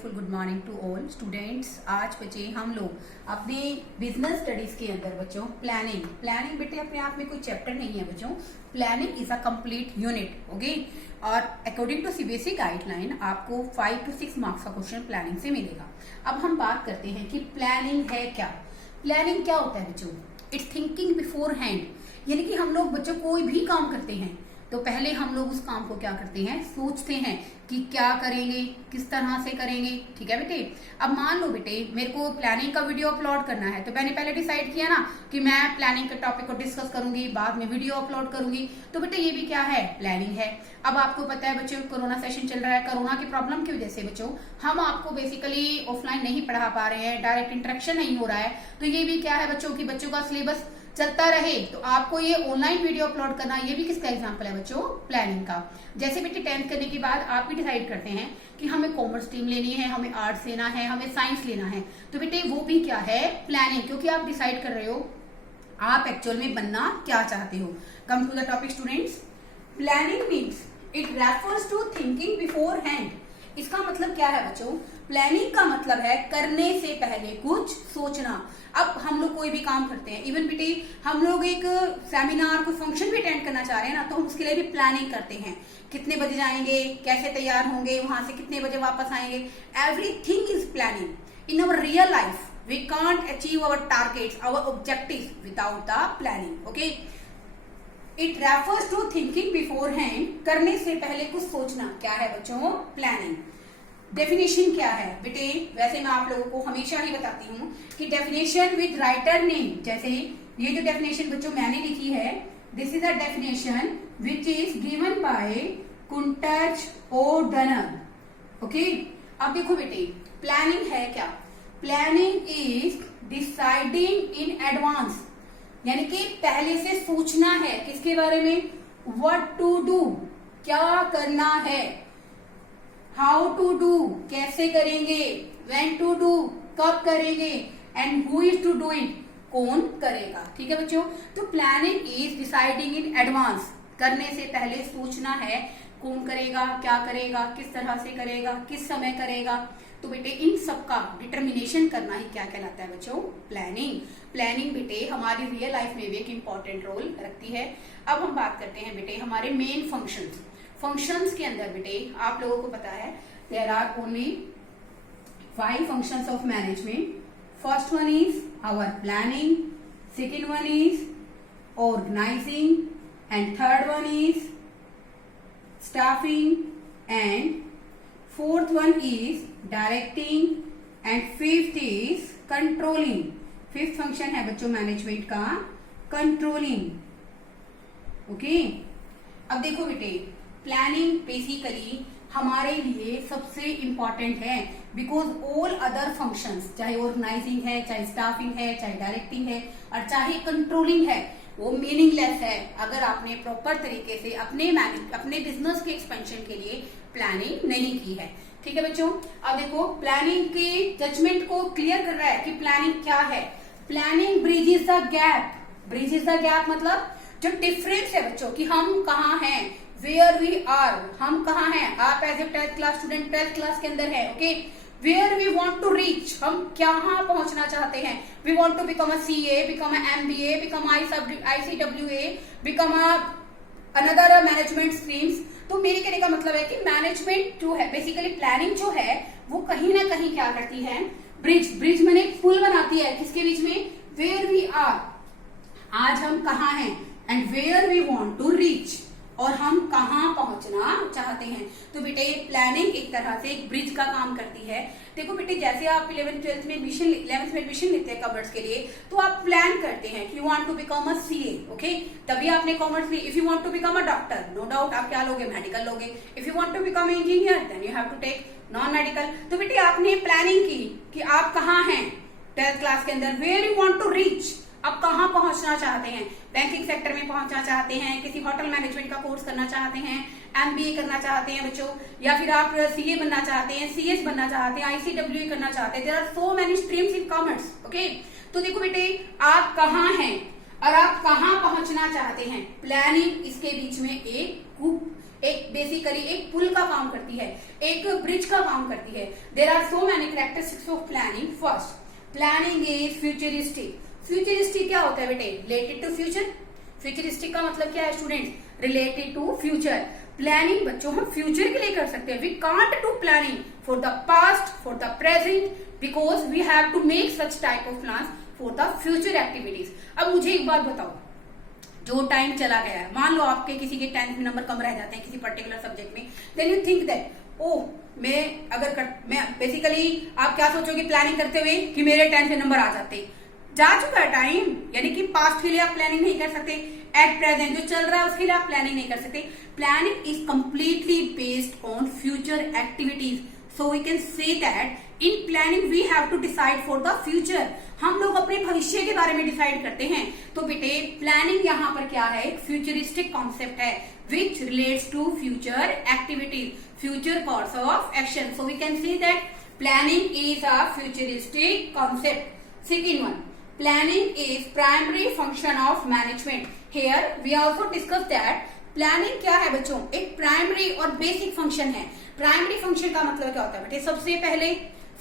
Beautiful good morning to all students. आज बच्चे हम लोग अपने बिजनेस स्टडीज के अंदर बच्चों प्लानिंग बेटे अपने आप में कोई चैप्टर नहीं है बच्चों। Planning is a complete unit, okay. और अकॉर्डिंग टू सीबीएसई गाइडलाइन आपको 5 to 6 मार्क्स का क्वेश्चन प्लानिंग से मिलेगा। अब हम बात करते हैं कि प्लानिंग है क्या। प्लानिंग क्या होता है बच्चों? इट्स थिंकिंग बिफोर हैंड, यानी कि हम लोग बच्चों कोई भी काम करते हैं तो पहले हम लोग उस काम को क्या करते हैं, सोचते हैं कि क्या करेंगे, किस तरह से करेंगे। ठीक है बेटे। अब मान लो बेटे मेरे को प्लानिंग का वीडियो अपलोड करना है, तो मैंने पहले डिसाइड किया ना कि मैं प्लानिंग के टॉपिक को डिस्कस करूंगी, बाद में वीडियो अपलोड करूंगी, तो बेटे ये भी क्या है, प्लानिंग है। अब आपको पता है बच्चों कोरोना सेशन चल रहा है, कोरोना की प्रॉब्लम की वजह से बच्चों हम आपको बेसिकली ऑफलाइन नहीं पढ़ा पा रहे हैं, डायरेक्ट इंटरेक्शन नहीं हो रहा है, तो ये भी क्या है बच्चों की बच्चों का सिलेबस चलता रहे तो आपको ये ऑनलाइन वीडियो अपलोड करना, ये भी किसका एग्जांपल है बच्चों, प्लानिंग का। जैसे बेटे 10th करने के बाद आप भी डिसाइड करते हैं कि हमें कॉमर्स स्ट्रीम लेनी है, हमें आर्ट्स लेना है, हमें साइंस लेना है, तो बेटे वो भी क्या है, प्लानिंग, क्योंकि आप डिसाइड कर रहे हो आप एक्चुअल में बनना क्या चाहते हो। Come to the topic students. Planning means it refers to thinking beforehand. इसका मतलब क्या है बच्चों? प्लानिंग का मतलब है करने से पहले कुछ सोचना। अब हम लोग कोई भी काम करते हैं, इवन बेटे हम लोग एक सेमिनार को फंक्शन भी अटेंड करना चाह रहे हैं ना, तो हम उसके लिए भी प्लानिंग करते हैं, कितने बजे जाएंगे, कैसे तैयार होंगे, वहां से कितने बजे वापस आएंगे। Everything is planning. In our real life we can't achieve our targets, our objectives without the planning, okay. It refers to thinking beforehand, करने से पहले कुछ सोचना, क्या है बच्चों, प्लानिंग। डेफिनेशन क्या है बेटे? वैसे मैं आप लोगों को हमेशा ही बताती हूँ कि डेफिनेशन विद राइटर नेम, जैसे ये जो डेफिनेशन बच्चों मैंने लिखी है, this is a definition which is given by Koontz O'Donnell, okay. अब देखो बेटे प्लानिंग है क्या? Planning is deciding in advance, यानी कि पहले से सोचना है किसके बारे में, व्हाट टू डू, क्या करना है, हाउ टू डू, कैसे करेंगे, व्हेन टू डू, कब करेंगे, and who is to do it, कौन करेगा। ठीक है बच्चों। तो planning is deciding in advance, करने से पहले सोचना है कौन करेगा, क्या करेगा, किस तरह से करेगा, किस समय करेगा। तो बेटे इन सबका डिटर्मिनेशन करना ही क्या कहलाता है बच्चों, प्लानिंग। प्लानिंग बेटे हमारी रियल लाइफ में भी एक इंपॉर्टेंट रोल रखती है। अब हम बात करते हैं बेटे हमारे मेन फंक्शंस के अंदर बेटे आप लोगों को पता है there are only 5 functions of management. First one is our planning, second one is organizing, and third one is staffing, and fourth one is directing, and fifth is controlling. Fifth function है बच्चों management का controlling, okay. अब देखो बेटे planning basically हमारे लिए सबसे important है, बिकॉज ऑल अदर फंक्शंस, चाहे ऑर्गेनाइजिंग है, चाहे स्टाफिंग है, चाहे डायरेक्टिंग है, और चाहे कंट्रोलिंग है, वो मीनिंगलेस है अगर आपने प्रॉपर तरीके से अपने बिजनेस के एक्सपेंशन के लिए प्लानिंग नहीं की है। ठीक है बच्चों। अब देखो प्लानिंग के जजमेंट को क्लियर कर रहा है कि प्लानिंग क्या है। Planning bridges the gap. Bridges the gap मतलब जो डिफरेंस है बच्चों कि हम कहाँ हैं, वेयर वी आर, हम कहाँ हैं, आप as a 10th class student 10th class के अंदर है, okay. Where we want to reach, हम कहाँ पहुंचना चाहते हैं। We want to become a CA, become a MBA, become ICWA, become a another management streams. तो मेरे कहने का मतलब है कि मैनेजमेंट जो है, बेसिकली प्लानिंग जो है वो कहीं ना कहीं क्या करती है, ब्रिज मैंने पुल बनाती है किसके बीच में, वेयर वी आर, आज हम कहाँ हैं, and where we want to reach, और हम कहाँ पहुंचना चाहते हैं। तो बेटे प्लानिंग एक तरह से एक ब्रिज का काम करती है। देखो बेटे जैसे आप 11th 12th में एडमिशन 11th में एडमिशन लेते हैं कॉमर्स के लिए, तो आप प्लान करते हैं कि you want to become a CA, okay, तभी आपने कॉमर्स ली। If you want to become a doctor, no doubt आप क्या लोगे, मेडिकल लोगे। If you want to become engineer then you have to take non medical. तो बेटे आपने प्लानिंग की कि आप कहाँ हैं 10th क्लास के अंदर, where you want to reach, अब कहाँ पहुंचना चाहते हैं, बैंकिंग सेक्टर में पहुंचना चाहते हैं, किसी होटल मैनेजमेंट का कोर्स करना चाहते हैं, एमबीए करना चाहते हैं बच्चों, या फिर आप सीए बनना चाहते हैं, सीएस बनना चाहते हैं, ICWA करना चाहते हैं। There are so many streams in commerce, okay. तो देखो बेटे आप कहाँ हैं और आप कहाँ पहुंचना चाहते हैं, प्लानिंग इसके बीच में एक बेसिकली एक पुल का काम करती है, एक ब्रिज का काम करती है। There are so many characteristics of planning. First, planning is futuristic. Futuristic क्या होता है बेटे? Related to future. फ्यूचरिस्टिक का मतलब क्या है students? Related to future. Planning बच्चों हम फ्यूचर के लिए कर सकते हैं। We can't do planning for the past, for the present, because we have to make such type of plans for the future activities. अब मुझे एक बात बताओ, जो टाइम चला गया है, मान लो आपके किसी के 10th में नंबर कम रह जाते हैं किसी पर्टिकुलर सब्जेक्ट में, then you think that oh मैं बेसिकली आप क्या सोचोगे प्लानिंग करते हुए कि मेरे 10th में नंबर आ जाते। जा चुका है टाइम, यानी कि पास्ट के लिए आप प्लानिंग नहीं कर सकते। एट प्रेजेंट जो चल रहा है उसके लिए आप प्लानिंग नहीं कर सकते। Planning is completely based on future activities. So we can say that in planning we have to decide for the future. हम लोग अपने भविष्य के बारे में डिसाइड करते हैं। तो बेटे प्लानिंग यहाँ पर क्या है? एक फ्यूचरिस्टिक कॉन्सेप्ट है which relates to future activities, future course of action. So we can see that planning is a futuristic concept. Second one, planning is primary function of management. Here we also discuss that planning क्या है बच्चों? एक primary और basic function है। Primary function का मतलब क्या होता है बेटे? सबसे पहले,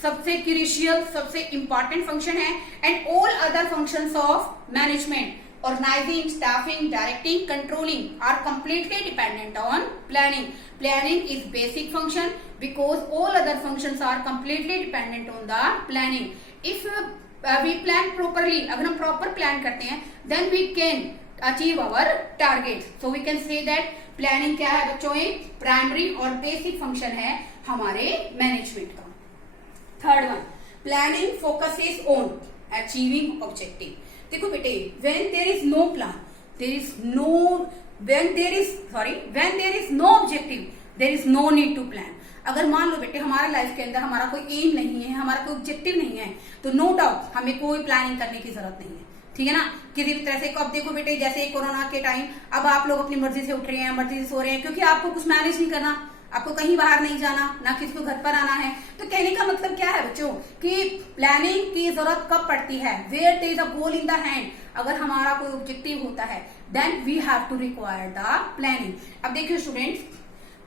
सबसे क्रूशियल, सबसे इंपॉर्टेंट फंक्शन है। And all other functions of management, organizing, staffing, directing, controlling are completely dependent on planning. Planning is basic function because all other functions are completely dependent on the planning. If we plan properly, अगर हम proper plan करते हैं, then we can achieve our targets. So we can say that planning क्या है बच्चों? एक primary और basic function है हमारे management का। Third one, planning focuses on achieving objective. देखो बेटे, when there is no plan, when there is no objective, there is no need to plan. अगर मान लो बेटे हमारा लाइफ के अंदर हमारा कोई एम नहीं है, हमारा कोई ऑब्जेक्टिव नहीं है, तो नो डाउट हमें कोई प्लानिंग करने की जरूरत नहीं है। ठीक है ना? किसी भी तरह से। अब देखो बेटे, जैसे कोरोना के टाइम, अब आप लोग अपनी मर्जी से उठ रहे हैं, मर्जी से सो रहे हैं, क्योंकि आपको कुछ मैनेज नहीं करना, आपको कहीं बाहर नहीं जाना, ना किसी को घर पर आना है। तो कहने का मतलब क्या है बच्चों कि प्लानिंग की जरूरत कब पड़ती है? Where there is a goal in the hand. अगर हमारा कोई ऑब्जेक्टिव होता है, then we have to require the planning. अब देखिए students,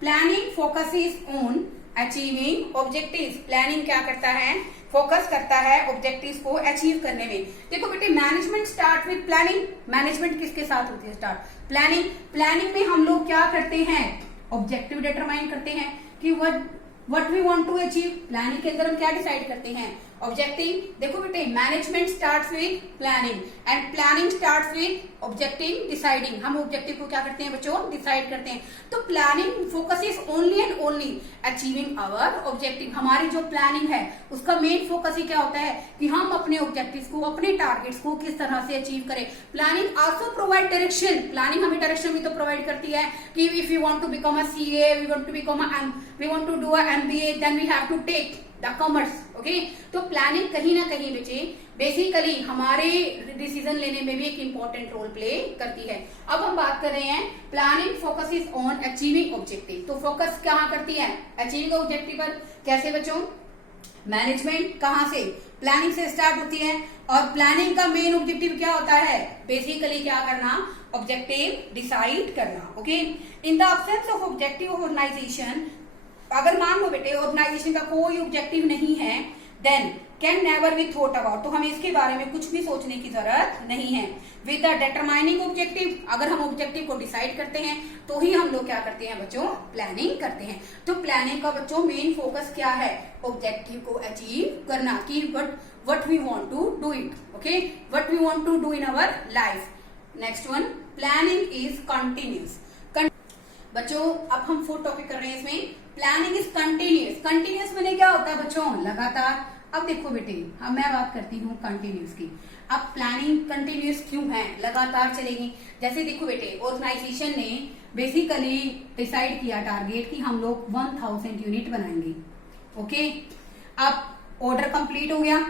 planning focuses on achieving objectives. Planning क्या करता है? फोकस करता है ऑब्जेक्टिव्स को अचीव करने में। देखो बेटे, management start with planning. Management किसके साथ होती है स्टार्ट? प्लानिंग। प्लानिंग में हम लोग क्या करते हैं? ऑब्जेक्टिव डिटरमाइन करते हैं कि what we want to achieve. Planning के अंदर हम क्या डिसाइड करते हैं? ऑब्जेक्टिव। देखो बेटे, management starts with planning and planning starts with objective deciding. हम ऑब्जेक्टिव को क्या करते हैं बच्चों? डिसाइड करते हैं। तो planning focuses only and only achieving our objective. हमारी जो प्लानिंग है उसका मेन फोकस ही क्या होता है कि हम अपने ऑब्जेक्टिव्स को, अपने टारगेट्स को किस तरह से अचीव करें। Planning also provide direction. Planning हमें डायरेक्शन भी तो प्रोवाइड करती है कि if you want to become a CA, we want to do a MBA, then we have to take the commerce. Okay, तो प्लानिंग कहीं ना कहीं बच्चे बेसिकली हमारे डिसीजन लेने में भी एक इंपॉर्टेंट रोल प्ले करती है। अब हम बात कर रहे हैं planning focuses on achieving objective. तो फोकस कहाँ करती है? अचीविंग ऑब्जेक्टिव पर। कैसे बच्चों? मैनेजमेंट कहाँ से? प्लानिंग से स्टार्ट होती है। और प्लानिंग का मेन ऑब्जेक्टिव क्या होता है? बेसिकली क्या करना? ऑब्जेक्टिव डिसाइड करना। Okay, in the absence of objective organisation, अगर मान लो बेटे ऑर्गेनाइजेशन का कोई ऑब्जेक्टिव नहीं है, then can never be thought about. तो हमें इसके बारे में कुछ भी सोचने की जरूरत नहीं है। विद द डिटरमाइनिंग ऑब्जेक्टिव, अगर हम ऑब्जेक्टिव को डिसाइड करते हैं तो ही हम लोग क्या करते हैं बच्चों? प्लानिंग करते हैं। तो प्लानिंग का बच्चों मेन फोकस क्या है? ऑब्जेक्टिव को अचीव करना, कि what we want to do it. Okay, what we want to do in our life. Next one, planning is continuous. बच्चों अब हम 4 टॉपिक कर रहे हैं इसमें। Planning is continuous. कंटिन्यूस मैंने क्या होता है बच्चों? लगातार। अब देखो बेटे, अब मैं बात करती हूँ कंटिन्यूस की। अब प्लानिंग कंटिन्यूस क्यों है? लगातार चलेगी। जैसे देखो बेटे, ऑर्गेनाइजेशन ने बेसिकली डिसाइड किया टारगेट कि हम लोग 1000 यूनिट बनाएंगे। ओके, अब ऑर्डर कंप्लीट हो गया।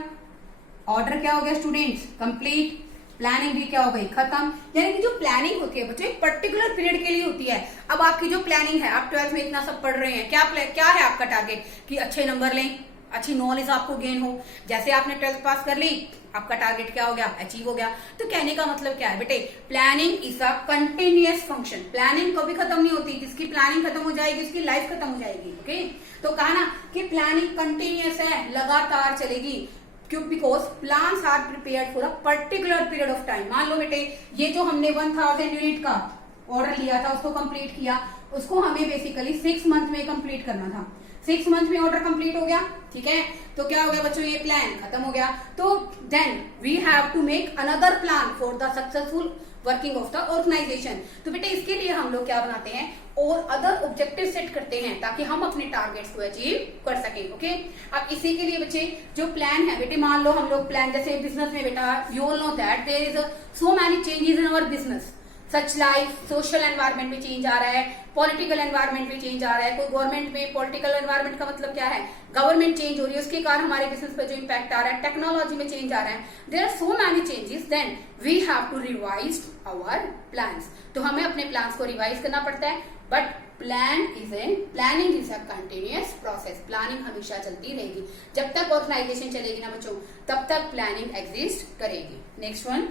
ऑर्डर क्या हो गया स्टूडेंट्स? कंप्लीट। प्लानिंग भी क्या हो गई? खत्म। यानी कि जो प्लानिंग होती है बच्चों एक पर्टिकुलर पीरियड के लिए होती है। अब आपकी जो प्लानिंग है, आप 12th में इतना सब पढ़ रहे हैं, क्या है आपका टारगेट? कि अच्छे नंबर लें, अच्छी नॉलेज आपको गेन हो। जैसे आपने 12th पास कर ली, आपका टारगेट क्या हो गया, अचीव हो गया। तो कहने का मतलब क्या है बेटे, planning is a continuous function. Planning कभी खत्म नहीं होती, जिसकी प्लानिंग खत्म हो जाएगी उसकी लाइफ खत्म हो जाएगी। ओके, तो कहा ना कि प्लानिंग कंटिन्यूअस है, लगातार चलेगी। क्यों? Because plans are prepared for a particular period of time. मान लो बेटे ये जो हमने 1000 यूनिट का ऑर्डर लिया था उसको कंप्लीट किया, उसको हमें बेसिकली 6 मंथ में कंप्लीट करना था। 6 मंथ में ऑर्डर कंप्लीट हो गया, ठीक है। तो क्या हो गया बच्चों, ये प्लान खत्म हो गया। तो then we have to make another plan for the successful working of the organisation. तो बेटे इसके लिए हम लोग क्या बनाते हैं, और अदर ऑब्जेक्टिव सेट करते हैं ताकि हम अपने टारगेट्स को अचीव कर सके। ओके, अब इसी के लिए बच्चे जो प्लान है बेटे, मान लो हम लोग प्लान, जैसे बिजनेस में बेटा you all know that there is so many changes in our business, such like social environment में चेंज आ रहा है, पॉलिटिकल एनवायरनमेंट में चेंज आ रहा है। कोई गवर्नमेंट में पॉलिटिकल एनवायरनमेंट का मतलब क्या है, गवर्नमेंट चेंज हो रही है, उसके कारण हमारे बिजनेस पे जो इम्पैक्ट आ रहा है, टेक्नोलॉजी में चेंज आ रहा है, there are so many changes, then we have to revise our plans. तो हमें अपने प्लान्स को रिवाइज करना पड़ता है। But planning is a continuous process. Planning हमेशा चलती रहेगी, जब तक ऑर्गेनाइजेशन चलेगी ना बच्चों, तब तक प्लानिंग एग्जिस्ट करेगी। Next one,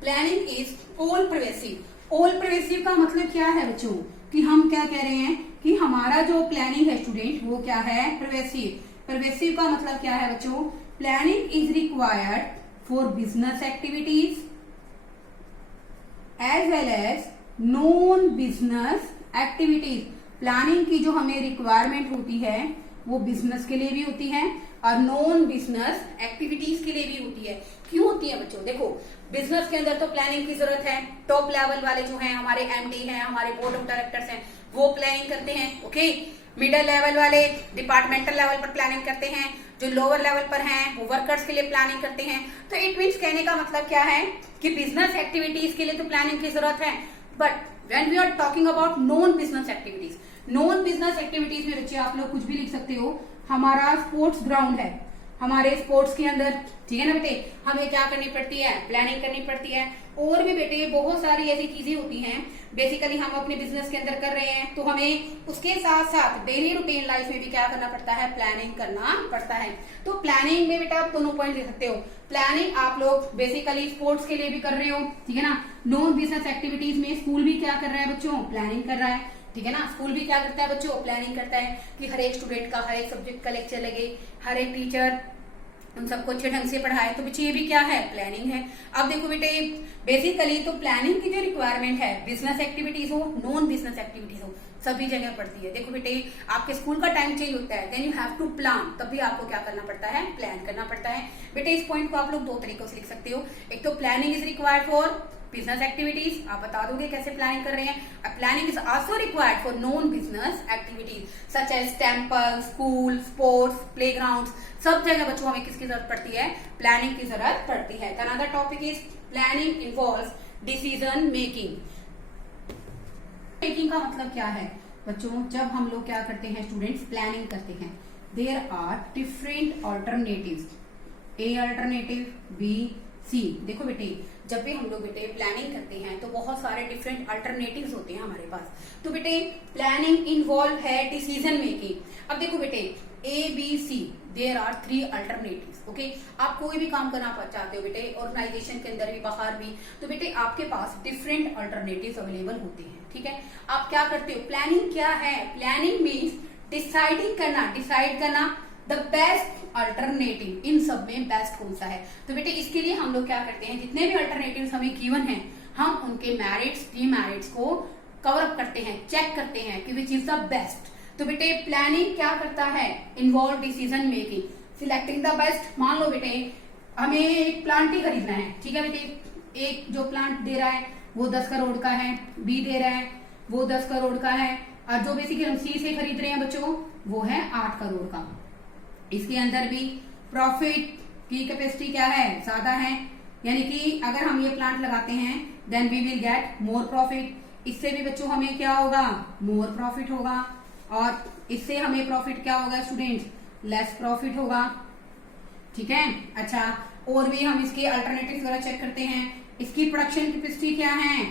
planning is all pervasive. All pervasive का मतलब क्या है बच्चों, कि हम क्या कह रहे हैं कि हमारा जो प्लानिंग है स्टूडेंट, वो क्या है, परवेसिव। परवेसिव का मतलब क्या है बच्चों, planning is required for business activities as well as non business activities. Planning की जो हमें रिक्वायरमेंट होती है वो बिजनेस के लिए भी होती है और नॉन बिजनेस एक्टिविटीज के लिए भी होती है। क्यों होती है बच्चों, देखो बिजनेस के अंदर तो प्लानिंग की जरूरत है। टॉप लेवल वाले जो हैं, हमारे एमडी हैं, हमारे बोर्ड ऑफ डायरेक्टर्स हैं, वो प्लानिंग करते हैं। ओके, मिडिल लेवल वाले डिपार्टमेंटल लेवल पर प्लानिंग करते हैं, जो लोअर लेवल पर हैं वो वर्कर्स के लिए प्लानिंग करते हैं। तो इट मीन्स कहने का मतलब क्या है कि बिजनेस एक्टिविटीज के लिए तो प्लानिंग की जरूरत है, but when we are talking about non business activities, non business activities में बच्चे आप लोग कुछ भी लिख सकते हो। हमारा स्पोर्ट्स ग्राउंड है, हमारे स्पोर्ट्स के अंदर, ठीक है ना बेटे, हमें क्या करनी पड़ती है, प्लानिंग करनी पड़ती है। और भी बेटे बहुत सारी ऐसी चीजें होती हैं बेसिकली हम अपने बिजनेस के अंदर कर रहे हैं, तो हमें उसके साथ साथ डेली रूटीन लाइफ में भी क्या करना पड़ता है, प्लानिंग करना पड़ता है। तो प्लानिंग में बेटा आप दोनों पॉइंट दे सकते हो। प्लानिंग आप लोग बेसिकली स्पोर्ट्स के लिए भी कर रहे हो, ठीक है ना। नॉन बिजनेस एक्टिविटीज में स्कूल भी क्या कर रहा है बच्चों, प्लानिंग कर रहा है, ठीक है ना। स्कूल भी क्या करता है बच्चों, प्लानिंग करता है कि हर एक स्टूडेंट का हर एक सब्जेक्ट का लेक्चर लगे, हर एक टीचर उन सबको अच्छे ढंग से पढ़ाए। तो बच्चे ये भी क्या है, प्लानिंग है। अब देखो बेटे बेसिकली तो प्लानिंग की जो रिक्वायरमेंट है, बिजनेस एक्टिविटीज हो नॉन बिजनेस एक्टिविटीज हो, सभी जगह पड़ती है। देखो बेटे आपके स्कूल का टाइम चेंज होता है, then you have to plan, तब भी आपको क्या करना पड़ता है, प्लान करना पड़ता है। बेटे इस पॉइंट को आप लोग दो तरीकों से लिख सकते हो। एक तो planning is required for business activities, आप बता दोगे कैसे प्लानिंग कर रहे हैं। Planning is also required for non business activities such as temple, school, sports, playgrounds, सब जगह बच्चों हमें किसकी जरूरत पड़ती है, प्लानिंग की जरूरत पड़ती है। Another topic is planning involves decision making. Making का मतलब क्या है बच्चों, जब हम लोग क्या करते हैं स्टूडेंट्स, प्लानिंग करते हैं, there are different alternatives, A alternative, B, C. देखो बेटे जब भी हम लोग बेटे प्लानिंग करते हैं तो बहुत सारे डिफरेंट अल्टरनेटिव्स होते हैं हमारे पास। तो बेटे प्लानिंग इन्वॉल्व है डिसीजन मेकिंग। अब देखो बेटे A B C, there are 3 alternatives. Okay, आप कोई भी काम करना चाहते हो बेटे ऑर्गेनाइजेशन के अंदर भी बाहर भी, तो बेटे आपके पास डिफरेंट अल्टरनेटिव्स अवेलेबल होते हैं, ठीक है। आप क्या करते हो, प्लानिंग क्या है, प्लानिंग मीन्स डिसाइडिंग करना, डिसाइड करना द बेस्ट अल्टरनेटिव, इन सब में बेस्ट कौन सा है। तो बेटे इसके लिए हम लोग क्या करते हैं, जितने भी अल्टरनेटिव्स हमें गिवन हैं, हम उनके मेरिट्स, डीमेरिट्स को कवर अप करते हैं, चेक करते हैं कि विच इज द बेस्ट। तो बेटे प्लानिंग क्या करता है, involve decision making, selecting the best. मान लो बेटे हमें एक प्लांट ही खरीदना है, ठीक है बेटे, एक जो प्लांट दे रहा है वो 10 करोड़ का है, बी दे रहा है वो 10 करोड़ का है, और जो बेसिकली हम सी से खरीद रहे हैं बच्चों वो है 8 करोड़ का। इसके अंदर भी प्रॉफिट की कैपेसिटी क्या है, ज्यादा है, यानी कि अगर हम ये प्लांट लगाते हैं then we will get more profit. इससे भी बच्चों हमें क्या होगा, मोर प्रॉफिट होगा, और इससे हमें प्रॉफिट क्या होगा स्टूडेंट्स, लेस प्रॉफिट होगा, ठीक है। अच्छा, और भी हम इसके अल्टरनेटिव वगैरह चेक करते हैं। इसकी प्रोडक्शन कैपेसिटी क्या है,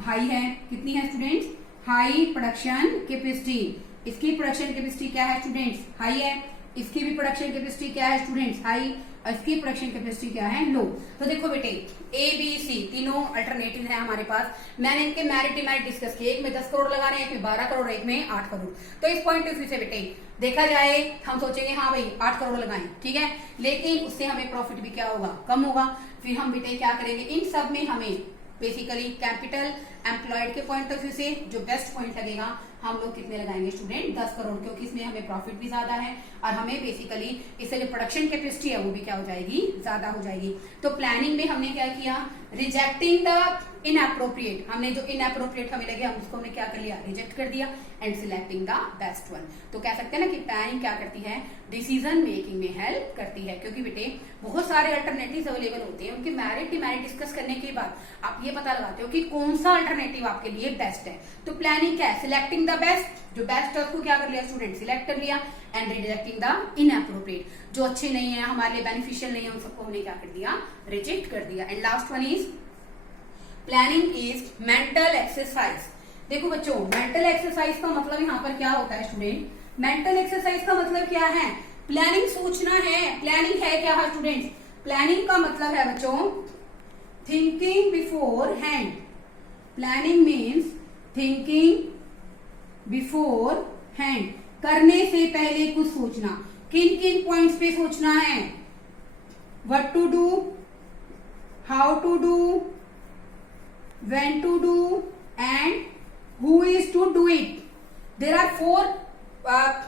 हाई है, कितनी है स्टूडेंट्स, हाई प्रोडक्शन कैपेसिटी। इसकी प्रोडक्शन कैपेसिटी क्या है स्टूडेंट्स, हाई है। इसकी भी प्रोडक्शन कैपेसिटी क्या है स्टूडेंट्स, हाई, इसकी प्रोडक्शन कैपेसिटी क्या है, लो। तो देखो बेटे ए बी सी तीनों अल्टरनेटिव है हमारे पास। मैंने इनके मेरिट डिमेरिट डिस्कस किए, एक में 10 करोड़ लगाने, एक में 12 करोड़, एक में 8 करोड़। तो इस पॉइंट ऑफ व्यू से बेटे देखा जाए हम सोचेंगे हाँ भाई 8 करोड़ लगाएं, ठीक है, लेकिन उससे हमें प्रॉफिट भी क्या होगा, कम होगा। फिर हम बेटे क्या करेंगे, इन सब में हमें बेसिकली कैपिटल एम्प्लॉयड के पॉइंट ऑफ व्यू से जो बेस्ट पॉइंट लगेगा हम लोग कितने लगाएंगे स्टूडेंट, 10 करोड़, क्योंकि इसमें हमें प्रॉफिट भी ज्यादा है और हमें बेसिकली इससे जो प्रोडक्शन कैपेसिटी है वो भी क्या हो जाएगी, ज्यादा हो जाएगी। तो प्लानिंग में हमने क्या किया, रिजेक्टिंग द इनअप्रोप्रिएट, हमने जो इनअप्रोप्रिएट हमें लगे हम उसको हमने क्या कर लिया, रिजेक्ट कर दिया, and selecting the best one. तो कह सकते हैं ना कि प्लानिंग क्या करती है, डिसीजन मेकिंग में हेल्प करती है, क्योंकि बेटे बहुत सारे अल्टरनेटिव अवेलेबल होते हैं, उनके मेरिट डिमेरिट डिस्कस करने के बाद आप ये पता लगाते हो कि कौन सा अल्टरनेटिव आपके लिए बेस्ट है। तो प्लानिंग क्या है, सिलेक्टिंग द बेस्ट, जो बेस्ट है उसको क्या कर लिया स्टूडेंट, सिलेक्ट कर लिया, एंड रिजेक्टिंग द इनअप्रोप्रिएट, जो अच्छे नहीं है, हमारे लिए बेनिफिशियल नहीं है, उन सबको हमने क्या कर दिया, रिजेक्ट कर दिया। And last one is planning is mental exercise. देखो बच्चों मेंटल एक्सरसाइज का मतलब यहाँ पर क्या होता है स्टूडेंट, मेंटल एक्सरसाइज का मतलब क्या है, प्लानिंग सोचना है, प्लानिंग है क्या है स्टूडेंट्स, प्लानिंग का मतलब है बच्चों thinking before hand. Planning means thinking beforehand, करने से पहले कुछ सोचना। किन किन पॉइंट्स पे सोचना है, what to do, how to do, when to do and who is to do it. There are four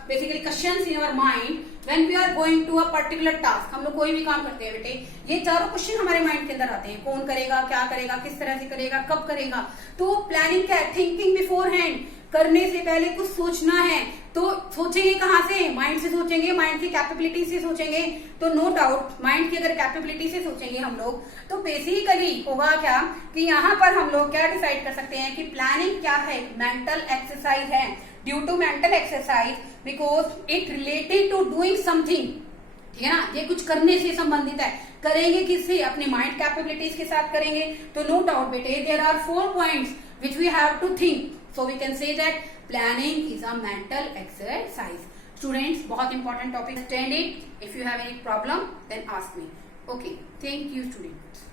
basically questions in our mind when we are going to a particular task. हम लोग कोई भी काम करते हैं बेटे, ये चारों क्वेश्चन हमारे माइंड के अंदर आते हैं, कौन करेगा, क्या करेगा, किस तरह से करेगा, कब करेगा। तो प्लानिंग क्या है, थिंकिंग बिफोर हैंड, करने से पहले कुछ सोचना है। तो सोचेंगे कहाँ से, माइंड से सोचेंगे, माइंड की कैपेबिलिटी से सोचेंगे। तो नो डाउट माइंड की अगर कैपेबिलिटी से सोचेंगे हम लोग तो बेसिकली होगा क्या कि यहाँ पर हम लोग क्या डिसाइड कर सकते हैं कि प्लानिंग क्या है, मेंटल एक्सरसाइज है। Due to mental exercise because it related to doing something, ठीक है ना, ये कुछ करने से संबंधित है। करेंगे किससे, अपने माइंड कैपेबिलिटीज के साथ करेंगे। तो नो डाउट बेटे there are 4 points which we have to think, so we can say that planning is a mental exercise. Students, बहुत important topic, understand it. If you have any problem then ask me. Okay, thank you students.